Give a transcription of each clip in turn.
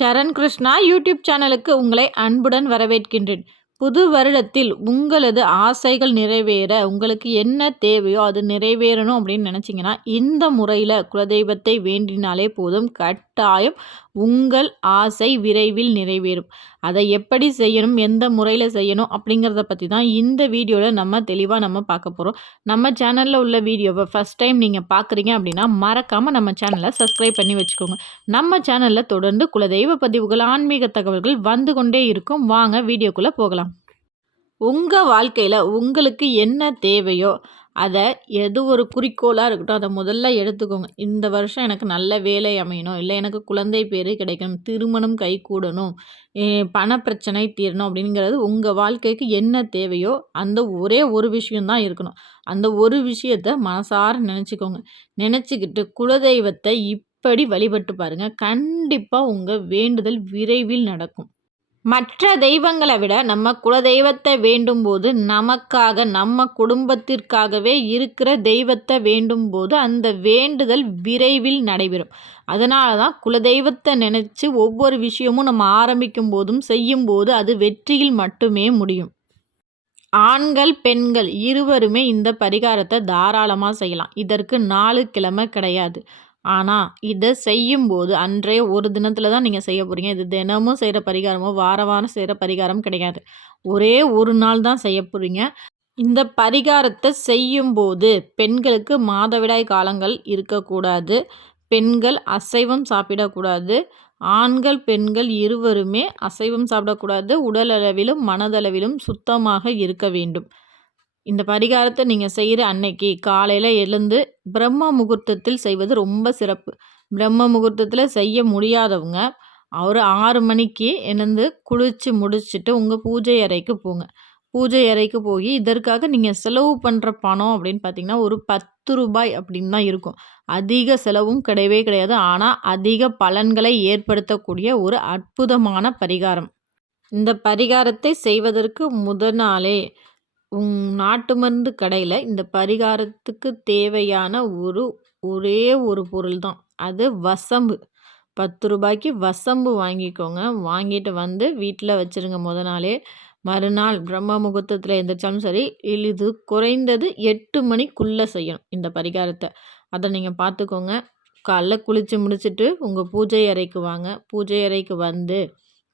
சரண் Krishna YouTube சேனலுக்கு உங்களை அன்புடன் வரவேற்கின்றேன். புது வருடத்தில் உங்களது ஆசைகள் நிறைவேற உங்களுக்கு என்ன தேவையோ அது நிறைவேறணும் அப்படின்னு நினச்சிங்கன்னா இந்த முறையில் குலதெய்வத்தை வேண்டினாலே போதும், கட்டாயம் உங்கள் ஆசை விரைவில் நிறைவேறும். அதை எப்படி செய்யணும், எந்த முறையில் செய்யணும் அப்படிங்கிறத பற்றி தான் இந்த வீடியோவில் நம்ம தெளிவாக பார்க்க போகிறோம். நம்ம சேனலில் உள்ள வீடியோவை ஃபஸ்ட் டைம் நீங்கள் பார்க்குறீங்க அப்படின்னா மறக்காமல் நம்ம சேனலை சப்ஸ்கிரைப் பண்ணி வச்சுக்கோங்க. நம்ம சேனலில் தொடர்ந்து குலதெய்வ பதிவுகள், ஆன்மீக தகவல்கள் வந்து கொண்டே இருக்கும். வாங்க வீடியோக்குள்ளே போகலாம். உங்கள் வாழ்க்கையில் உங்களுக்கு என்ன தேவையோ அதை எது ஒரு குறிக்கோளாக இருக்கட்டும் அதை முதல்ல எடுத்துக்கோங்க. இந்த வருஷம் எனக்கு நல்ல வேலை அமையணும், இல்லை எனக்கு குழந்தை பேர் கிடைக்கணும், திருமணம் கைகூடணும், பணப்பிரச்சனை தீரணும் அப்படிங்கிறது உங்கள் வாழ்க்கைக்கு என்ன தேவையோ அந்த ஒரே ஒரு விஷயந்தான் இருக்கணும். அந்த ஒரு விஷயத்தை மனசார நினச்சிக்கோங்க. நினச்சிக்கிட்டு குலதெய்வத்தை இப்படி வழிபட்டு பாருங்கள். கண்டிப்பாக உங்கள் வேண்டுதல் விரைவில் நடக்கும். மற்ற தெய்வங்களை விட நம்ம குலதெய்வத்தை வேண்டும்போது நமக்காக நம்ம குடும்பத்திற்காகவே இருக்கிற தெய்வத்தை வேண்டும்போது அந்த வேண்டுதல் விரைவில் நடைபெறும். அதனால தான் குலதெய்வத்தை நினச்சி ஒவ்வொரு விஷயமும் நம்ம ஆரம்பிக்கும் போதும் செய்யும்போது அது வெற்றியில் மட்டுமே முடியும். ஆண்கள் பெண்கள் இருவருமே இந்த பரிகாரத்தை தாராளமாக செய்யலாம். இதற்கு 4 கிழமை கிடையாது. ஆனால் இதை செய்யும்போது அன்றைய ஒரு தினத்தில் தான் நீங்கள் செய்ய போகிறீங்க. இது தினமும் செய்கிற பரிகாரமோ வாரம் செய்கிற பரிகாரம் கிடையாது. ஒரே ஒரு நாள் தான் செய்ய போகிறீங்க. இந்த பரிகாரத்தை செய்யும்போது பெண்களுக்கு மாதவிடாய் காலங்கள் இருக்கக்கூடாது. பெண்கள் அசைவம் சாப்பிடக்கூடாது. ஆண்கள் பெண்கள் இருவருமே அசைவம் சாப்பிடக்கூடாது. உடல் அளவிலும் மனதளவிலும் சுத்தமாக இருக்க வேண்டும். இந்த பரிகாரத்தை நீங்கள் செய்கிற அன்னைக்கு காலையில் எழுந்து பிரம்ம முகூர்த்தத்தில் செய்வது ரொம்ப சிறப்பு. பிரம்ம முகூர்த்தத்தில் செய்ய முடியாதவங்க ஒரு 6 மணிக்கு எழுந்து குளித்து முடிச்சுட்டு உங்கள் பூஜை அறைக்கு போங்க. பூஜை அறைக்கு போய் இதற்காக நீங்கள் செலவு பண்ணுற பணம் அப்படின்னு பார்த்தீங்கன்னா ஒரு 10 ரூபாய் அப்படின்னு தான் இருக்கும். அதிக செலவும் கிடையவே கிடையாது. ஆனால் அதிக பலன்களை ஏற்படுத்தக்கூடிய ஒரு அற்புதமான பரிகாரம். இந்த பரிகாரத்தை செய்வதற்கு முதல் நாளே நாட்டு மருந்து கடையில் இந்த பரிகாரத்துக்கு தேவையான ஒரே ஒரு பொருள் தான். அது வசம்பு. 10 ரூபாய்க்கு வசம்பு வாங்கிக்கோங்க. வாங்கிட்டு வந்து வீட்டில் வச்சுருங்க நாளே. மறுநாள் பிரம்ம முகூர்த்தத்தில் எழுந்திரிச்சாலும் சரி, இது குறைந்தது 8 மணிக்குள்ளே செய்யணும் இந்த பரிகாரத்தை. அதை நீங்கள் பார்த்துக்கோங்க. காலைல குளித்து முடிச்சுட்டு உங்கள் பூஜை அறைக்கு வாங்க. பூஜை அறைக்கு வந்து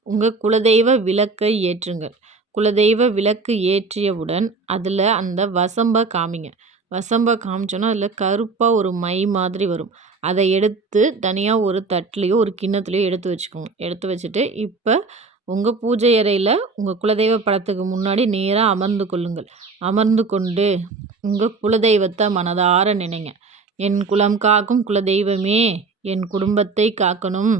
உங்கள் குலதெய்வ விளக்கை ஏற்றுங்கள். குலதெய்வ விளக்கு ஏற்றியவுடன் அதில் அந்த வசம்பை காமிங்க. வசம்பை காமிச்சோன்னா அதில் கருப்பாக ஒரு மை மாதிரி வரும். அதை எடுத்து தனியாக ஒரு தட்டுலேயோ ஒரு கிண்ணத்துலேயோ எடுத்து வச்சுக்கோங்க. எடுத்து வச்சுட்டு இப்போ உங்கள் பூஜை அறையில் உங்கள் குலதெய்வ படத்துக்கு முன்னாடி நேராக அமர்ந்து கொள்ளுங்கள். அமர்ந்து கொண்டு உங்கள் குலதெய்வத்தை மனதார நினைங்க. என் குலம் காக்கும் குலதெய்வமே, என் குடும்பத்தை காக்கணும்.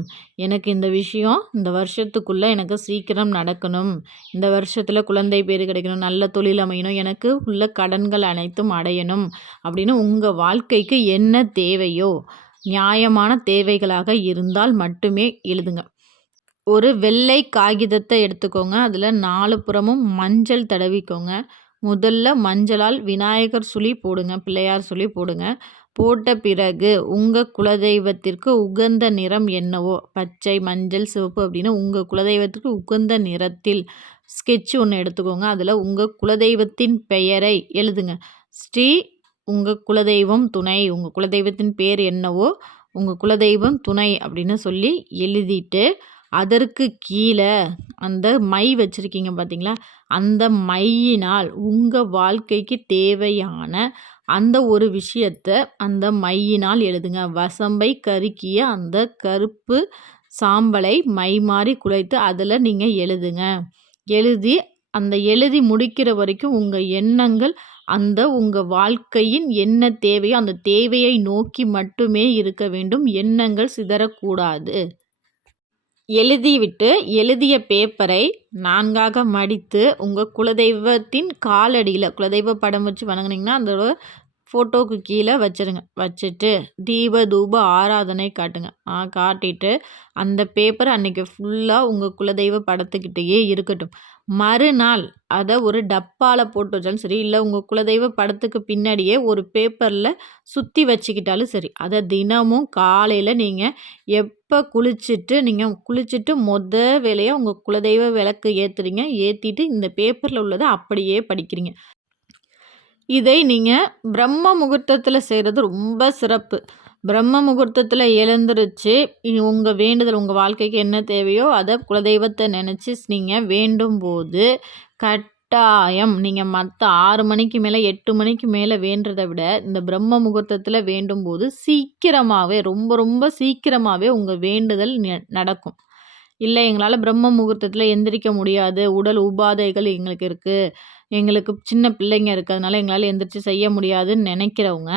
எனக்கு இந்த விஷயம் இந்த வருஷத்துக்குள்ளே எனக்கு சீக்கிரம் நடக்கணும். இந்த வருஷத்தில் குழந்தை பேர் கிடைக்கணும், நல்ல தொழில் அமையணும், எனக்கு உள்ள கடன்கள் அனைத்தும் அடையணும் அப்படின்னு உங்கள் வாழ்க்கைக்கு என்ன தேவையோ நியாயமான தேவைகளாக இருந்தால் மட்டுமே எழுதுங்க. ஒரு வெள்ளை காகிதத்தை எடுத்துக்கோங்க. அதில் 4 புறமும் மஞ்சள் தடவிக்கோங்க. முதல்ல மஞ்சளால் விநாயகர் சுழி போடுங்க, பிள்ளையார் சுழி போடுங்க. போட்ட பிறகு உங்கள் குலதெய்வத்திற்கு உகந்த நிறம் என்னவோ, பச்சை, மஞ்சள், சிவப்பு அப்படின்னு உங்கள் குலதெய்வத்திற்கு உகந்த நிறத்தில் ஸ்கெட்ச் ஒன்று எடுத்துக்கோங்க. அதில் உங்கள் குலதெய்வத்தின் பெயரை எழுதுங்க. ஸ்ரீ உங்கள் குலதெய்வம் துணை, உங்கள் குலதெய்வத்தின் பேர் என்னவோ உங்கள் குலதெய்வம் துணை அப்படின்னு சொல்லி எழுதிட்டு அதற்கு கீழே அந்த மை வச்சுருக்கீங்க பார்த்தீங்களா, அந்த மையினால் உங்கள் வாழ்க்கைக்கு தேவையான அந்த ஒரு விஷயத்தை அந்த மையினால் எழுதுங்க. வசம்பை கருக்கிய அந்த கருப்பு சாம்பலை மை மாதிரி குழைத்து அதில் நீங்கள் எழுதுங்க. எழுதி முடிக்கிற வரைக்கும் உங்கள் எண்ணங்கள் அந்த உங்கள் வாழ்க்கையின் என்ன தேவையோ அந்த தேவையை நோக்கி மட்டுமே இருக்க வேண்டும். எண்ணங்கள் சிதறக்கூடாது. எழுதிவிட்டு எழுதிய பேப்பரை 4ஆக மடித்து உங்கள் குலதெய்வத்தின் காலடியில், குலதெய்வ படம் வச்சு வணங்குனீங்கன்னா அதோட ஃபோட்டோவுக்கு கீழே வச்சுருங்க. வச்சுட்டு தீப தூப ஆராதனை காட்டுங்க. காட்டிட்டு அந்த பேப்பர் அன்னைக்கு ஃபுல்லாக உங்கள் குலதெய்வ படத்துக்கிட்டேயே இருக்கட்டும். மறுநாள் அதை ஒரு டப்பால போட்டு வச்சாலும் சரி, இல்லை உங்கள் குலதெய்வ படத்துக்கு பின்னாடியே ஒரு பேப்பரில் சுற்றி வச்சுக்கிட்டாலும் சரி. அதை தினமும் காலையில் நீங்கள் எப்போ குளிச்சுட்டு வேலையாக உங்கள் குலதெய்வ விளக்கு ஏற்றுறீங்க. ஏற்றிட்டு இந்த பேப்பரில் உள்ளதை அப்படியே படிக்கிறீங்க. இதை நீங்கள் பிரம்ம முகூர்த்தத்தில் செய்கிறது ரொம்ப சிறப்பு. பிரம்ம முகூர்த்தத்தில் எழுந்திருச்சு உங்கள் வேண்டுதல், உங்கள் வாழ்க்கைக்கு என்ன தேவையோ அதை குலதெய்வத்தை நினச்சி நீங்கள் வேண்டும்போது கட்டாயம் நீங்கள் மற்ற 6 மணிக்கு மேலே 8 மணிக்கு மேலே வேண்டுறதை விட இந்த பிரம்ம முகூர்த்தத்தில் வேண்டும்போது சீக்கிரமாகவே ரொம்ப ரொம்ப சீக்கிரமாகவே உங்கள் வேண்டுதல் நடக்கும். இல்லை எங்களால் பிரம்ம முகூர்த்தத்தில் எந்திரிக்க முடியாது, உடல் உபாதைகள் எங்களுக்கு இருக்குது, எங்களுக்கு சின்ன பிள்ளைங்க இருக்கிறதுனால எங்களால் எந்திரிச்சு செய்ய முடியாதுன்னு நினைக்கிறவங்க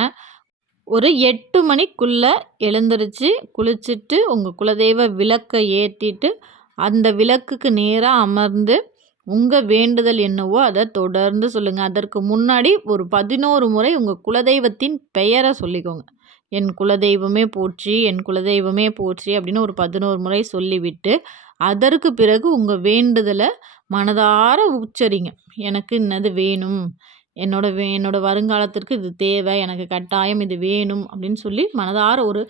ஒரு 8 மணிக்குள்ளே எழுந்திரிச்சு குளிச்சுட்டு உங்கள் குலதெய்வ விளக்கை ஏற்றிட்டு அந்த விளக்குக்கு நேராக அமர்ந்து உங்கள் வேண்டுதல் என்னவோ அதை தொடர்ந்து சொல்லுங்கள். அதற்கு முன்னாடி ஒரு 11 முறை உங்கள் குலதெய்வத்தின் பெயரை சொல்லிக்கோங்க. என் குலதெய்வமே போற்றி, என் குலதெய்வமே போற்றி அப்படின்னு ஒரு 11 முறை சொல்லிவிட்டு அதற்கு பிறகு உங்கள் வேண்டுதலை மனதார உச்சரிங்க. எனக்கு இன்னது வேணும், என்னோட வருங்காலத்திற்கு இது தேவை, எனக்கு கட்டாயம் இது வேணும் அப்படின்னு சொல்லி மனதார ஒரு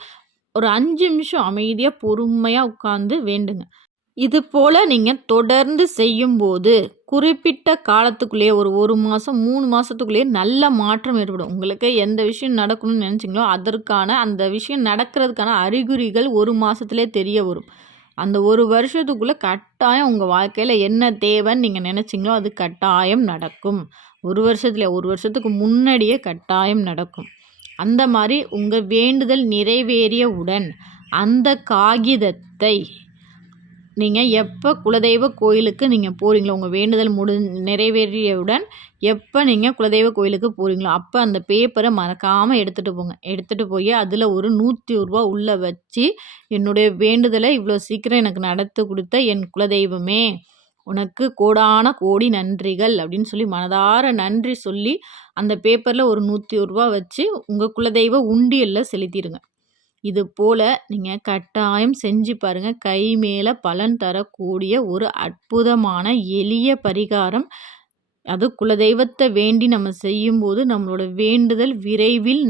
5 நிமிஷம் அமைதியாக பொறுமையாக உட்காந்து வேண்டுங்க. இது போல் நீங்கள் தொடர்ந்து செய்யும்போது குறிப்பிட்ட காலத்துக்குள்ளேயே ஒரு மாதம் 3 மாதத்துக்குள்ளேயே நல்ல மாற்றம் ஏற்படும். உங்களுக்கு எந்த விஷயம் நடக்கணும்னு நினச்சிங்களோ அந்த விஷயம் நடக்கிறதுக்கான அறிகுறிகள் 1 மாதத்துலேயே தெரிய வரும். அந்த 1 வருஷத்துக்குள்ளே கட்டாயம் உங்கள் வாழ்க்கையில் என்ன தேவைன்னு நீங்கள் நினச்சிங்களோ அது கட்டாயம் நடக்கும். 1 வருஷத்துக்கு முன்னாடியே கட்டாயம் நடக்கும். அந்த மாதிரி உங்கள் வேண்டுதல் நிறைவேறியவுடன் அந்த காகிதத்தை நீங்கள் எப்போ குலதெய்வ கோயிலுக்கு நீங்கள் போகிறீங்களோ, உங்கள் வேண்டுதல் நிறைவேறியவுடன் எப்போ நீங்கள் குலதெய்வ கோயிலுக்கு போகிறீங்களோ அப்போ அந்த பேப்பரை மறக்காமல் எடுத்துகிட்டு போங்க. எடுத்துகிட்டு போய் அதில் ஒரு ரூ. 100 உள்ளே வச்சு, என்னுடைய வேண்டுதலை இவ்வளோ சீக்கிரம் எனக்கு நடத்தி கொடுத்த என் குலதெய்வமே உனக்கு கோடான கோடி நன்றிகள் அப்படின்னு சொல்லி மனதார நன்றி சொல்லி அந்த பேப்பரில் ஒரு ரூ. 100 வச்சு உங்கள் குலதெய்வ உண்டியலில் செலுத்திடுங்க. இது போல் நீங்கள் கட்டாயம் செஞ்சு பாருங்கள். கை மேலே பலன் தரக்கூடிய ஒரு அற்புதமான எளிய பரிகாரம். அது குலதெய்வத்தை வேண்டி நம்ம செய்யும்போது நம்மளோட வேண்டுதல் விரைவில்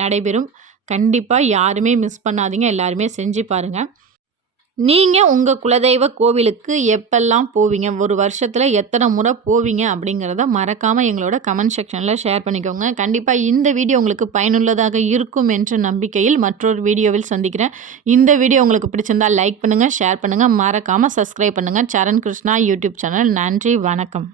நடைபெறும். கண்டிப்பாக யாருமே மிஸ் பண்ணாதீங்க. எல்லாருமே செஞ்சு பாருங்கள். நீங்கள் உங்கள் குலதெய்வ கோவிலுக்கு எப்பெல்லாம் போவீங்க, ஒரு வருஷத்தில் எத்தனை முறை போவீங்க அப்படிங்கிறத மறக்காமல் எங்களோட கமெண்ட் செக்ஷனில் ஷேர் பண்ணிக்கோங்க. கண்டிப்பாக இந்த வீடியோ உங்களுக்கு பயனுள்ளதாக இருக்கும் என்ற நம்பிக்கையில் மற்றொரு வீடியோவில் சந்திக்கிறேன். இந்த வீடியோ உங்களுக்கு பிடிச்சிருந்தால் லைக் பண்ணுங்கள், ஷேர் பண்ணுங்கள், மறக்காமல் சப்ஸ்கிரைப் பண்ணுங்கள். சரண் கிருஷ்ணா யூடியூப் சேனல். நன்றி, வணக்கம்.